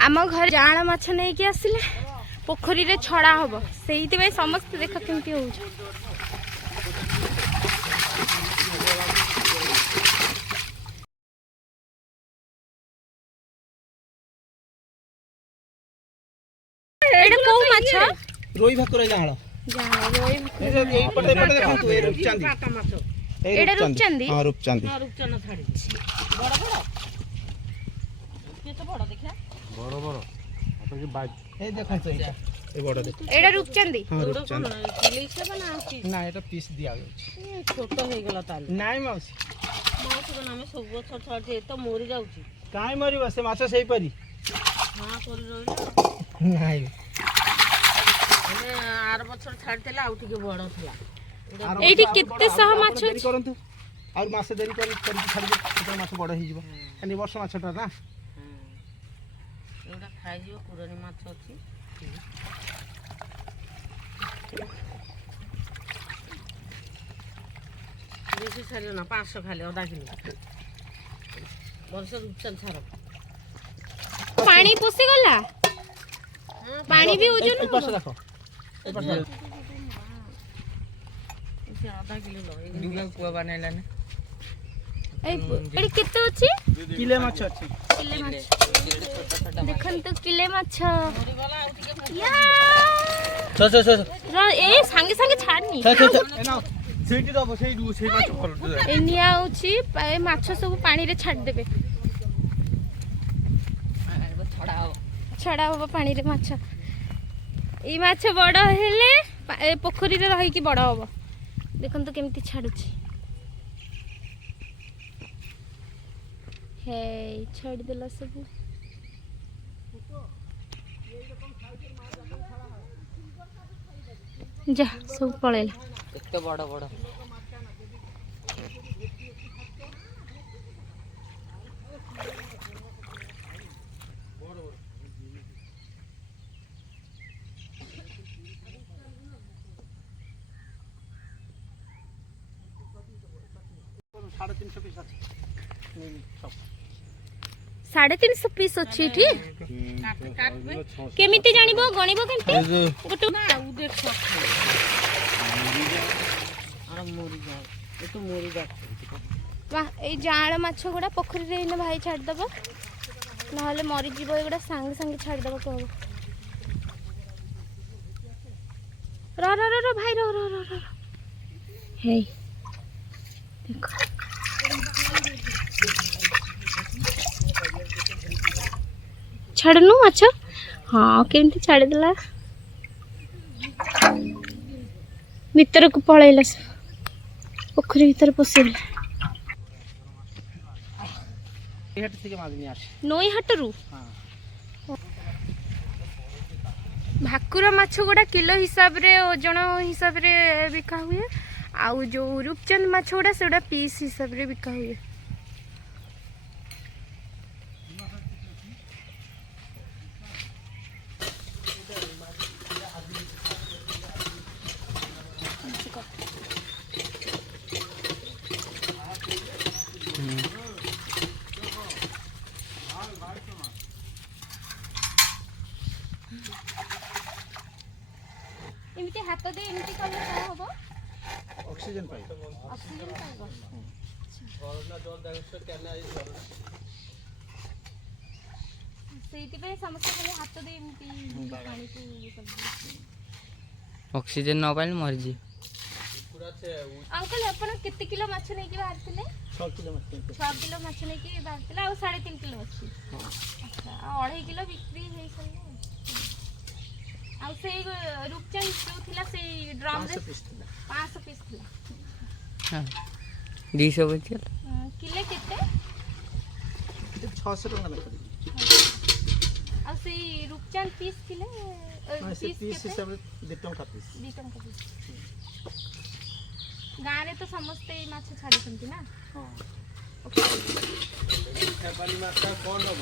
आम घर जाआँल माछ नहीं कि आसिले पोखरी रे छड़ा हम से समस्त देख केमती हो रोई भाकुर जाआँल रूपचांदी हां रूपचांदी बड़ बड़ ए देखो ए बड़ देखो एडा रूपचांदी हां रूपचांदी ना एटा पीस दिया गयो छोट हो गेला ताल नाइ माउसी माउसी को नामे सब छोट छोट जे तो मोरी जाउची काई मरिबा से माछ सही परी हां कोरी रोइलो नाइ माने आर बछर छाडतेला आउ ठीक बड़ थला एठी केते सह माछ देरी करंतु और मास देरी कर छाडी दे माछ बड़ ही जीवो एनी वर्ष माछटा ना एटा खाइ जिवो कुरनी माछ अछि बेसी छाडियो ना 500 खाली आधा किलो वर्ष रूपचंद छारो पानी पोसी गला पानी भी ओजन ए पास रखो ए पास आधा किलो लो दुगा कुआ बनेला ने एडी केते अछि किले माछ अछि किले माछ देखन तो किले माछ मोरी गला आउ ठीक या छ ए संगे संगे छाडनी एना सेठी दबो सेई दु सेई माछ फल एनिया होछि माछ सब पानी रे छाड देबे छड़ा हो पानी रे माछ ई माछ बड़ हेले पोखरी रे रही कि बड़ हो देखन तो केमती छाडुछि हे छाड़ देला सब जा सब पळेला एते बड़ बड़ साढ़े 300 पीस अछि नहीं सब 350 पीस अछि ठीक केमिति जानिबो गणिबो केमिति गोटो ना उ देख सब अरे मोरी जा ए तो मोरी जा वाह ए जाळ माछ गुडा पोखरी रे इने भाई छाड़ दबो नहले मरि जीवो एगुडा संगे संगे छाड़ दबो कहबो रो भाई रो हे देखो छाड़नु माछ हाँ केमती छाड़ देला भीतर को पळैला पोखरी भीतर पसिला हेट থেকে মাছ নিয়ে আসে নই হাটরু हां भाकुर माछ गुडा किलो हिसाब रे ओजन हिसाब रे बिका हुए आउ जो रूपचंद माछ गुडा सेडा पीस हिसाब रे बिका हुए एमिति हाथ दे एमिति कले का होबो ऑक्सीजन पाइप ऑक्सीजन पाइबो कोरोना जोर दागस केना आई सेति पे समस्त खाली हाथ दे एमिति पानी को सब ऑक्सीजन न पाइल मर जी अंकल अपन कितने किलो माछ नै कि बाहर थिले 6 किलो माछ 6 किलो माछ नै कि बाहर थिला और 3.5 किलो अछि अच्छा 2.5 किलो बिक्री हे सले आ से रूपचंद जो थिला से ड्रम रे 500 पीस थिला हां 200 बचल किले केते 600 टका लगा आ से रूपचंद पीस थिले पीस हिसाब रे 2 टका पीस 2 टका पीस गाँ रे तो समस्त माछ छाड़ी छंती ना हां ओके खाबाली माछ कोन हो